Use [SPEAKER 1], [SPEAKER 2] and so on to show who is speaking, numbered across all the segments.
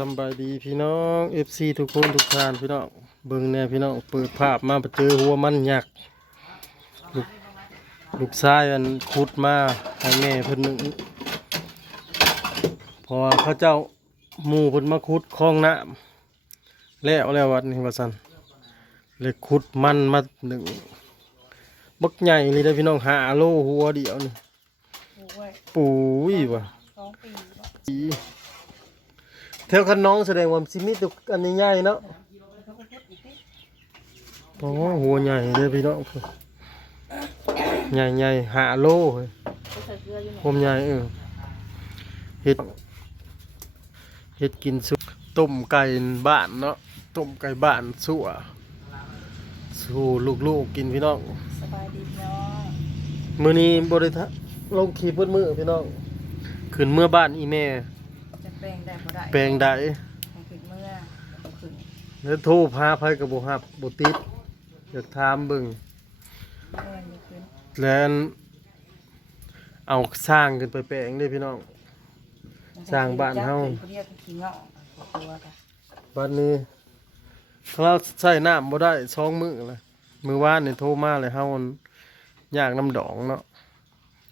[SPEAKER 1] สำบายดีพี่น้อง FC ทุกคนทุกท่านพี่น้องเบิ่งแน่พี่น้องเปิดภาพมาเจอหัวมันยักษ์ลูกลูกชายอันขุดมาให้แม่เพิ่นหนึ่งเพอเขาเจ้าหมู่เพิ่นมาขุดคลองน้ำแล้วแล้ววัดนี้ว่าซั่นเลยขุดมันมาหนึ่งบักใหญ่เลยเด้อพี่น้องหาโลหัวเดียวนี่
[SPEAKER 2] โอ้ย
[SPEAKER 1] ปุ้ยว่ะ
[SPEAKER 2] สองปีบ่
[SPEAKER 1] อีแถวคันน้องแสดงว่าสิมีแตัวอันใหญ่ๆเนาะ
[SPEAKER 2] เขาก็พูดอีกที
[SPEAKER 1] โอ้หัวใหญ่เลยพี่น้องใหญ่ใหญ่ๆหาโลเฮ้ย
[SPEAKER 2] ไปใส่เกลืออยู่ไหน
[SPEAKER 1] ผมใหญ่เออเฮ็ดเฮ็ดกินสุต้มไก่บ้านเนาะต้มไก่บ้านสั่วสู่ลูกๆกินพี่น้อง
[SPEAKER 2] สบายดีพี่น้อง
[SPEAKER 1] มื้อนี้บ่ได้ทะลงคลิปเบิดมื้อพี่น้องขึ้นเมื่อบ้านอีแม่
[SPEAKER 2] จะ แปลงได้บ่ได้
[SPEAKER 1] แปลงได้
[SPEAKER 2] ให้ขึ้นเมื่อบ่ขึ้น
[SPEAKER 1] แล้วโทรพาไผก็บ่รับบ่ติดอยากถามเบิ่ง
[SPEAKER 2] เมื่อบ่ขึ้น
[SPEAKER 1] แล้วเอาสร้างขึ้นไปแปลงเด้พี่น้อง สร้างบ้านเฮา
[SPEAKER 2] เขาเรียกขี้เงาะตัวกัน
[SPEAKER 1] บัดนี้เราใส่น้ำบ่ได้สองมื้อเลยมื้อวานนี่โทรมาเลยเฮามันยากน้ำดองเนาะ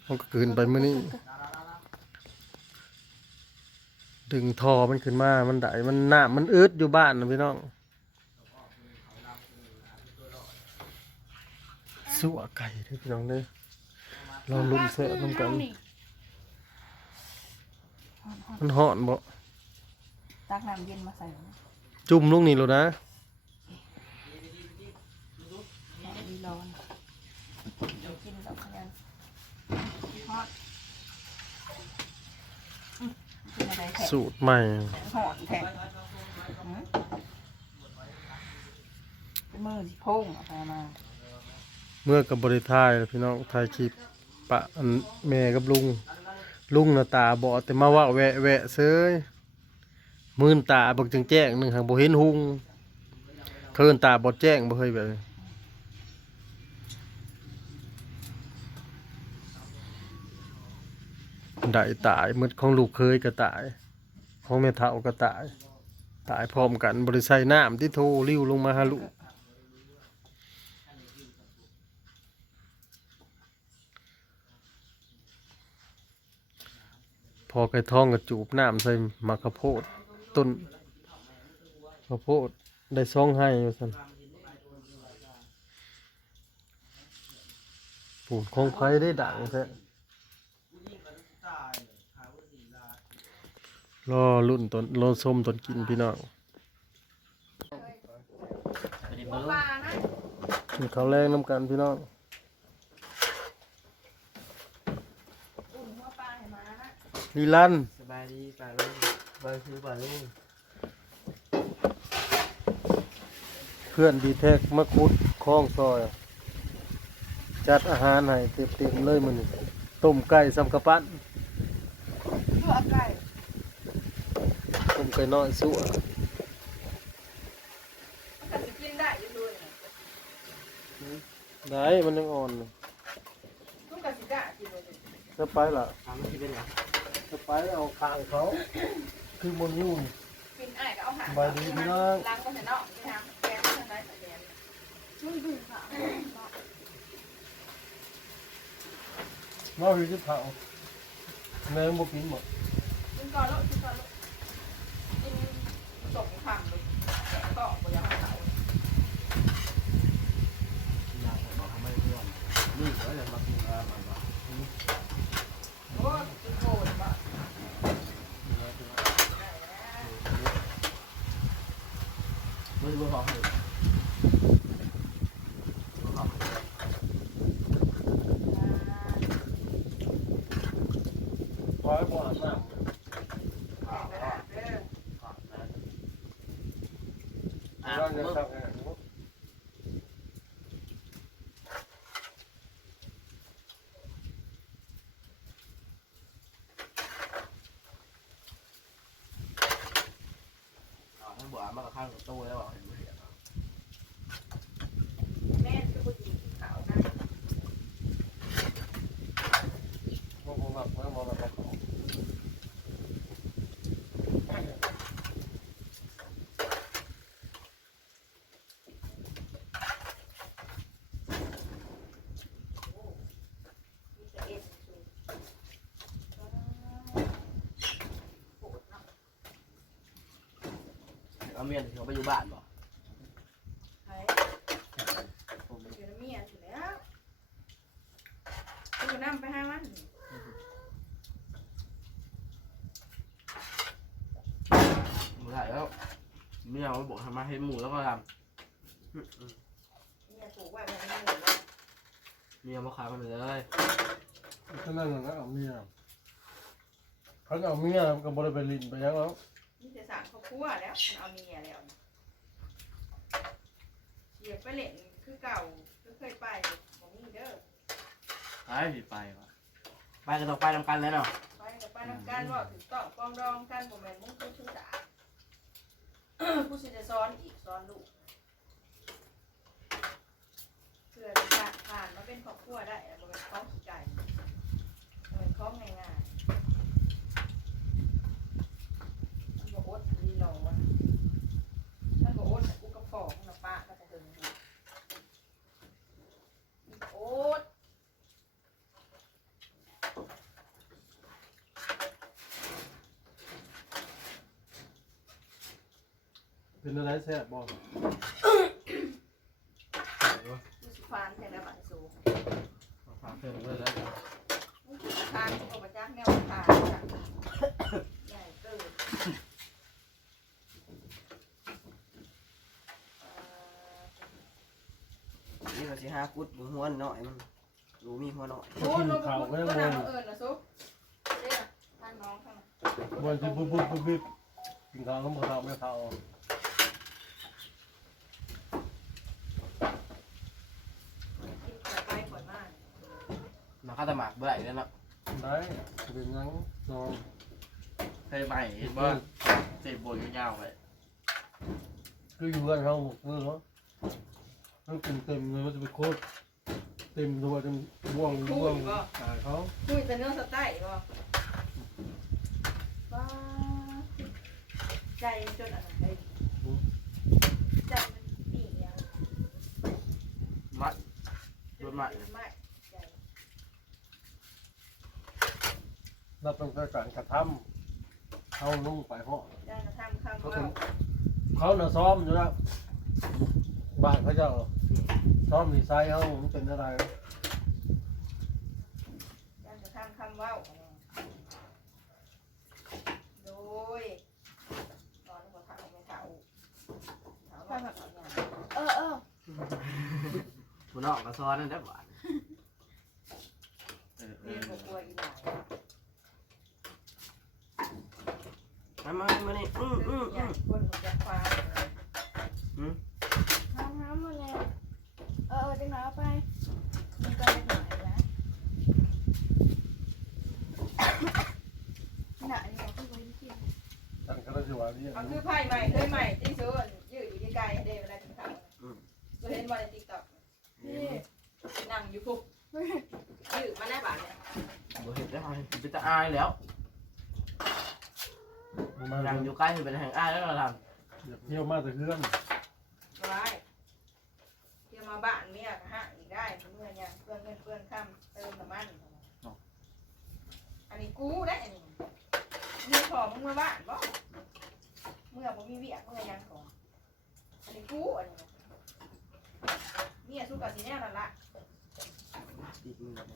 [SPEAKER 1] มันก็ขึ้นไปมื้อนี้ ดึงท่อมันขึ้นมา มันได้มันน้ำมันอึดอยู่บ้านนะพี่น้องสัวไก่เด้อพี่น้องเด้อเราลุ้นเสือน้ำกันมันหอนบ่
[SPEAKER 2] ตักน้ำเย็นมาใส่นะ
[SPEAKER 1] จุ่มลงนี่แล้วนะ
[SPEAKER 2] แม่ดีร้อนเดี๋ยวกินกับขยันฮอดอืมกินอะไรแท้
[SPEAKER 1] สูตรใหม่
[SPEAKER 2] หอนแท้เมือสิโพงเอาไปมา
[SPEAKER 1] เมื่อกับบริทายพี่น้องถ่ายคลิปปะอันแม่กับลุง ลุงน่ะตาบอดแต่มาว่าแวะแวะเซยมืนตาบักจังแจ้งหนึ่งหางบ่เห็นหุงเคินตาบอดแจ้งบ่เคยแบบได้ตายมืดของลูกเคยก็ตาย ของแม่เฒ่าก็ตาย ตายพร้อมกันบริใส่น้ำที่โทรริ้วลงมาหาลูกพอไก่ทองกับจูบน้ำใส่มากข้าโพดต้นข้าวโพดได้ซองให้ว่านปลูกของไผได้ดังแท้ รอรุ่นต้นรอส้มต้นกินพี่น้องกินข้าวแรงน้ำกันพี่น้องลีลัน
[SPEAKER 3] สบายดีป่าลุงสบายคือป่าลุง
[SPEAKER 1] เพื่อนดีแท็กมาคุดคล้องซอย จัดอาหารให้เต็มๆเลยมันต้มไก่ซ้ำกระปั้น
[SPEAKER 2] เพื่อไก่
[SPEAKER 1] ต้มไก่น้อยสัว
[SPEAKER 2] มันก็สิกินได้อยู่ด้วยเนี่ย
[SPEAKER 1] ได้มันยังอ่อน
[SPEAKER 2] มันก็สิได้กินเลย
[SPEAKER 1] จะไปล่ะ
[SPEAKER 3] ทำที่เป็นไง
[SPEAKER 1] จะไปเอาคางเขา คือมันยุ่ง
[SPEAKER 2] กินอ้ายก็เอาหาง
[SPEAKER 1] สบายดีพี่น้อง
[SPEAKER 2] ล้างก็เสร็จเนาะนี่ฮะแกงมันทำได้แต่แกงมันดูค่ะ
[SPEAKER 1] ว่าคือจะเผาแม่บ่กินหมด
[SPEAKER 2] กินก่อนลูกกินก่อนลูกกิน จบคำเลยก็บ่อยากให้เขา
[SPEAKER 3] ยากบอกทำไมเพื่อนนี่ก็จะมากินอะไรมาบ้าง
[SPEAKER 2] โอ้ยกินโกรธว่ะ
[SPEAKER 3] ไม่รู้เขาให้
[SPEAKER 1] ปล่อยบ่อาบน้
[SPEAKER 3] อ่าำ มึ
[SPEAKER 1] เดี๋ยว
[SPEAKER 3] ง
[SPEAKER 1] ซักให้
[SPEAKER 3] ให้บัวมาข้างตู้แล้วบอกเห็นไหม
[SPEAKER 2] แม่ก็บ่กินข้าวนะ
[SPEAKER 1] บ่บ่มักบ่บ่มักเขา
[SPEAKER 3] เอาเมียเขาไปอยู่บ้านบ่
[SPEAKER 2] ใครผมเป็นอยู่ในเมียอยู่แล้วกูนำไปให้มัน
[SPEAKER 3] ไม่ได้แล้วเมียมันบอกทำมาให้หมูแล้วก็ทำ
[SPEAKER 2] เมียปลูกไว้แบบนี้เลย
[SPEAKER 3] เมียมาขายมันเลย
[SPEAKER 1] ก็นั่นน่ะนะเอาเมียเขาเอาเมียมันก็บริไปลินไปยังแล้ว
[SPEAKER 2] นี่จะสั่งเขาคั่วแล้วมันเอาเมียแล้วเสียบไปเล่นคือเก่าก็เคยไปของนี่เด้อ
[SPEAKER 3] ไปสิไปวะไปก็ต้องไปทำกันแล้วเนาะ
[SPEAKER 2] ไปกับไปน้ำกันว่าถึงต้องปองดองกันบ่แม่นมึงกูชื่อสาผู้สิจะสอนอีกสอนลูกเพื่อจะผ่านผ่านมาเป็นครอบครัวได้อะบ่เป็นข้องขี้ไก่บ่เป็นข้องง่ายๆมันบ่อดลีรอวะมันบ่อดกูกับพ่อมึงน่ะป้าก็จะเดินอยู่มันบ่อด
[SPEAKER 1] เป็นอะไรแซ่บบอก
[SPEAKER 2] ลูกสิฟานแค่ไหนบัดสูง
[SPEAKER 3] ฝากเพื่อนเลยแล้ว
[SPEAKER 2] ลูกสิฟานออกมาจากแนวทางจ้ะใหญ่เกินเอ่อ
[SPEAKER 4] นี่ก็สิหากุดหัวหน่อยมันรู้มีหัวหน่อย
[SPEAKER 2] โอ้ยลูกก็พูดก็นำมาเอิญนะซุปเด้อท่านน้องข้างห
[SPEAKER 1] บนที่ปุ๊บปุ๊บปุ๊บปุ๊บกินข้าวแล้วมือเท้าไม่เท้า
[SPEAKER 2] กินขวดไปขวดมาก
[SPEAKER 3] มาข้าตะหมากเบื่อไหร่แล้วเนาะ
[SPEAKER 1] ได้เป็นยังนอน
[SPEAKER 3] เคยใหม่เห็นบ่เจ็บบนยาวๆไป
[SPEAKER 1] คืออยู่กันเขาหมดมือเขาต้องเต็มเต็มเลยว่าจะไปโคตรเต็มตัวเต็มว่วงว่วงตายเขา
[SPEAKER 2] คุยแต่เนื้อสไตล์บ่บ้าใจจนอันนั้นได้ใจมันปีอะ
[SPEAKER 3] มัดโดนมัด
[SPEAKER 2] ไม่ใจ
[SPEAKER 1] นับตั้งแต่การกระทำเขาลงไปเหาะ
[SPEAKER 2] ได้กระทำคำ
[SPEAKER 1] เขา
[SPEAKER 2] ว่า
[SPEAKER 1] ถึงเขาน่ะซ้อมอยู่แล้วบ้านเขาเจ้าซ้อมดีไซน์เขามันเป็นอะไร
[SPEAKER 2] ได้กระทำคำว่าโดยตอนหัวเท้าไม่เท้าเท้าว่าเท้าอย่าง
[SPEAKER 5] เออเออ
[SPEAKER 3] หัวนอกก็ซ้อนนั่นได้หวานเออเอ
[SPEAKER 2] เรียน
[SPEAKER 3] อ
[SPEAKER 2] บ่กลัวอีหลาย
[SPEAKER 3] มามามานี่อืมอืม
[SPEAKER 2] อ
[SPEAKER 3] อื
[SPEAKER 2] ยามกคนหัวจะฟ้า
[SPEAKER 5] ทำทำหมดแล้วเออเออจังหวะเอาไป
[SPEAKER 2] มีก็เล็กหน่อยนะ
[SPEAKER 5] หนานี่เราก็ไว้ที่กิน
[SPEAKER 1] ท่านก็ได้สิว่านี่
[SPEAKER 2] มันคือไพ่ใหม่เคยใหม่ที่ซื้อยืดอยู่ที่ไกลเดเวลาถึงเขาเราเห็นว่าในติ๊กต็อก
[SPEAKER 5] นี่
[SPEAKER 2] นั่งอยู่ปุ๊บยืดมาได้บาทเนี่ย
[SPEAKER 3] บ่เห็นแล้วเป็นตาอายแล้ว
[SPEAKER 1] มา
[SPEAKER 3] ยังอยู่ใกล้เป็นแห่งอายแล้วเราท
[SPEAKER 1] เที่ยวมาแต่เพื่อน
[SPEAKER 2] สบายเที่ยวมาบ้านเมียก็ห้าอีกได้เมื่อเนี่ยเพื่อนเงินเพื่อนคำเติมน้ำมันอันนี้กูได้อันนี้มีของมึงมาบ้านบ่เมื่อผมมีเวียกเมื่อยังของอันนี้กูอันนี้เมียสู้กับสีแนวนั่นละำ
[SPEAKER 3] อีกนิดนึง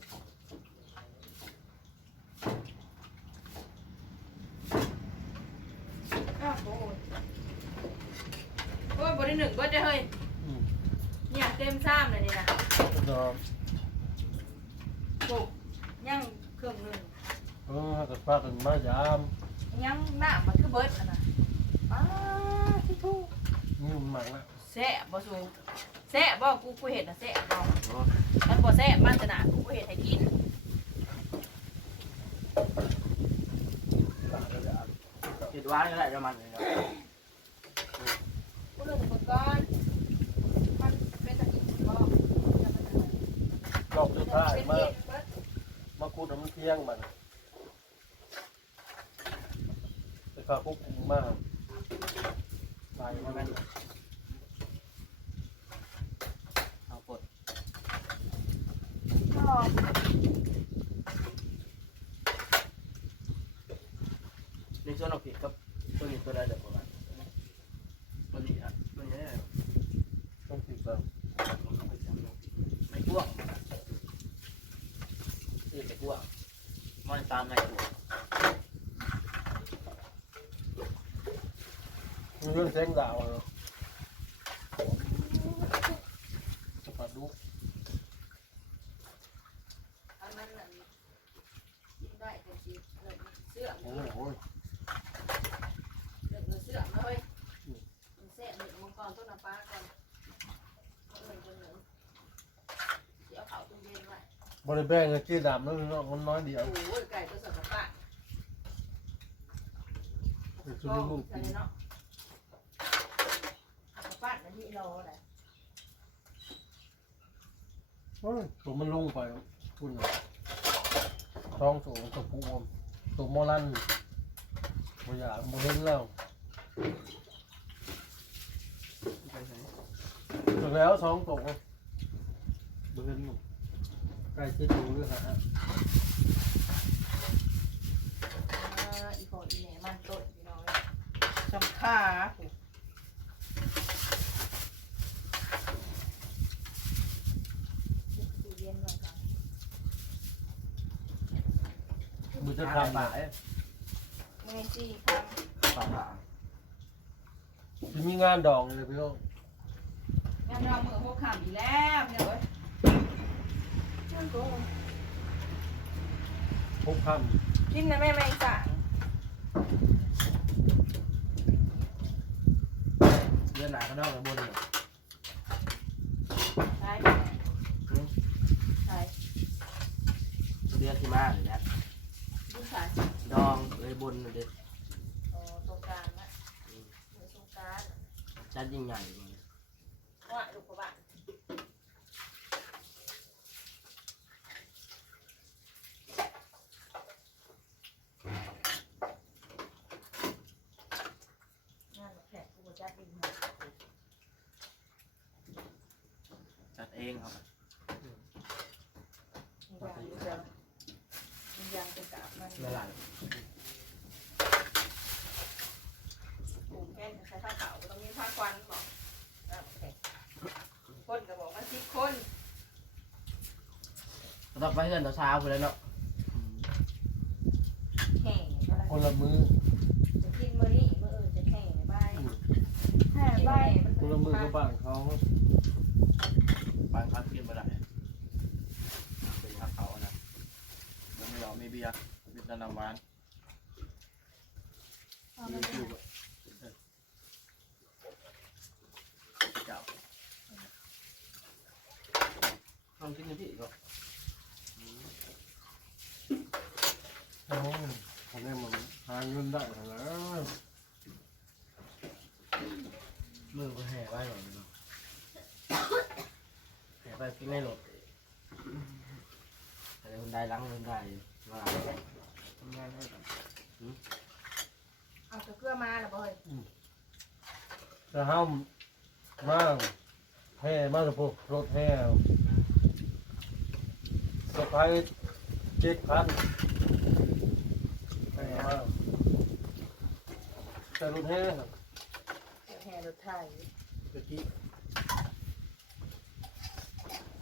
[SPEAKER 2] อ้าวโอ้ยโอ้ยบริ หนึ่งเบิดจะเฮ้ยเนี่ยเต็มซ้ำเลยนี่นะ
[SPEAKER 1] ก็
[SPEAKER 2] ปลูกยังเครื่องหนึ่ง
[SPEAKER 1] เออกับพากันมายาม
[SPEAKER 2] ยังหน้ามันคือเบิดอันน่ะป้าที่ทู
[SPEAKER 1] นี่มันหมักแล้ว
[SPEAKER 2] แซ่บบ่สูแซ่บบ่กูกูเห็นนะแซ่บบ่
[SPEAKER 3] โอ้
[SPEAKER 2] มันบ่แซ่บมันจะหนากูกูเห็นให้กิน
[SPEAKER 1] ตากระยา
[SPEAKER 3] เห็ดหวานก็ได้ประมาณนี้ครับ
[SPEAKER 2] กูเลยอุป กรณ์มันเป็นตะกินบ่จะมันจะ
[SPEAKER 1] รอบสุดท้าย
[SPEAKER 2] เป็น
[SPEAKER 1] มา
[SPEAKER 2] เย็นเบิด
[SPEAKER 1] มาคูดน้ำเที่ยงมันไปฝากพวกมากไปมาแม่น
[SPEAKER 3] เอาปลด
[SPEAKER 5] ชอบ
[SPEAKER 3] ในส่วนเอาผิดกับตัวนี้ตัวใดเดี๋ยวประม กลัวมันตา
[SPEAKER 1] มไา
[SPEAKER 2] ยกลัมันเรื่องเสียดาวเหรอ
[SPEAKER 1] บริแบงกับจี้ดำนั่นเนาะมันน้อยเดียว
[SPEAKER 2] โอ้ยไก่ตัวสดปะ
[SPEAKER 1] คือ
[SPEAKER 2] ก็
[SPEAKER 1] มีลูก
[SPEAKER 2] ใช่เนาะปามันที่รอแหละ
[SPEAKER 1] โอ้ยตัวมันลงไปคุณท้องสูงตัวปูมตัวมอลันบ่อยากบ่เห็นแล้วถึงแล้วสองตัวบ่เห็น ใกล้ชิดดูด้วยฮะ
[SPEAKER 2] อีโคอีเนี่ยมันต้นพี่น้อยจำค่าตู้เย็นไว้ก่อน
[SPEAKER 1] มือจะ
[SPEAKER 3] ข้า
[SPEAKER 1] ทำ
[SPEAKER 3] ป่า
[SPEAKER 1] อะ
[SPEAKER 3] เอ้ย
[SPEAKER 2] เมซี่ค
[SPEAKER 3] ป่าป่า
[SPEAKER 1] จะมีงานดองเลยพี่น้องำ
[SPEAKER 2] งั้นเรามือพวกขำอีกแล้วพี่น้อย
[SPEAKER 5] นั่นก็
[SPEAKER 1] พบค
[SPEAKER 2] กินนะแม่ไม่สั่ง
[SPEAKER 3] เดือนหนาก็นอกเลยบนเนี่ย
[SPEAKER 2] ใช่ใช่
[SPEAKER 3] เดือนที่มาเลยนะ
[SPEAKER 2] ดูสาย
[SPEAKER 3] ดองเลยบนเด็ด
[SPEAKER 2] โอ้ตรงกลางนะมือตรงกลาง
[SPEAKER 3] จัดยิ่งใหญ่เลย
[SPEAKER 2] ว่าลูกกระบะนั่นแขกกูจะดินหมด
[SPEAKER 3] จัดเองครับ
[SPEAKER 2] ยังอยู่เดิมยังจะกลับมัน
[SPEAKER 3] ไม่หลาย
[SPEAKER 2] ปลูกแค่ใช้ผ้าขาวต้องมีผ้าควันบอกอะโอเคคนก็บอกว่า สิบคน
[SPEAKER 3] ต้องไปเพื่อนตอนเช้าไปแล้วเนาะ
[SPEAKER 2] แห่อะไรำ
[SPEAKER 1] คนละมือ
[SPEAKER 2] จะกินมื้อนี้มื้ออื่นจะแห่ไป
[SPEAKER 5] แห่ใบ
[SPEAKER 1] คนละมือกับบ้านเขา
[SPEAKER 3] บางครั้งกินไม่ได้เป็นข้าวเขานะแล้วไม่ยอมไม่เบียร์วิตาน้ำหวาน
[SPEAKER 5] เอาไป
[SPEAKER 3] ยู
[SPEAKER 5] เลย
[SPEAKER 3] ทูบเจ้า ทำกินกันที่ก็
[SPEAKER 1] โอ้ยอันนี้มันหาเงินได้แล้ว
[SPEAKER 3] มือก็แห่ไว้หน่อยเนาะแห่ไปกินไม่หลดอะไรคนใดล้างคนใดมา
[SPEAKER 4] ทำงานให้กัน
[SPEAKER 2] เอาตะเกียบมาละบ่อย
[SPEAKER 1] จะห้ามมากแห่มากสะพกรถแห่ สะพายเจ็ดพันแห่มากแต่รถแห่ครับ
[SPEAKER 2] แห่รถไทย
[SPEAKER 1] ตะกี้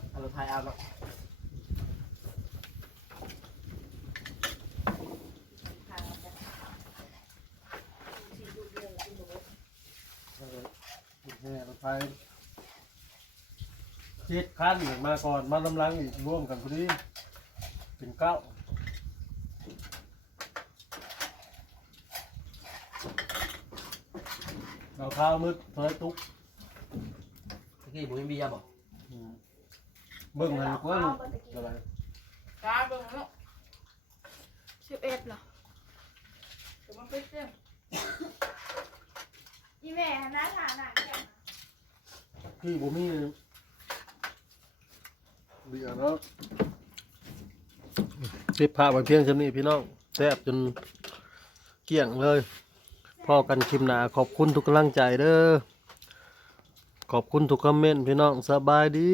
[SPEAKER 3] เอารถไทยเอาเนาะ
[SPEAKER 2] ทางจะสี่ลูกเดือนกินบ่เบิด
[SPEAKER 1] รถแห่รถไฟเจ็ดคันมาก่อนมาลำลังอีกร่วมกันพอดี เป็นเก้าเราข้าวมืดเผยตุ๊ก
[SPEAKER 3] ตะกี้บุญเบียร์บอก
[SPEAKER 1] อืมเบิ่งให้ลูกว่าลูกอะไร
[SPEAKER 2] กาเบิ่งเนาะ
[SPEAKER 5] สิบเอ็ดเหรอ
[SPEAKER 2] ถึงมันเป็นเรื่อง
[SPEAKER 5] อีแม่หน้าฐานหนักแก่
[SPEAKER 1] พี่บ่มีเบียร์เนาะ คลิปพาไปเพียงชำนี้พี่น้องแซ่บจนเกลี้ยงเลยพอกันคลิปหนาขอบคุณทุกกำลังใจเด้อขอบคุณทุกคอมเมนต์พี่น้องสบายดี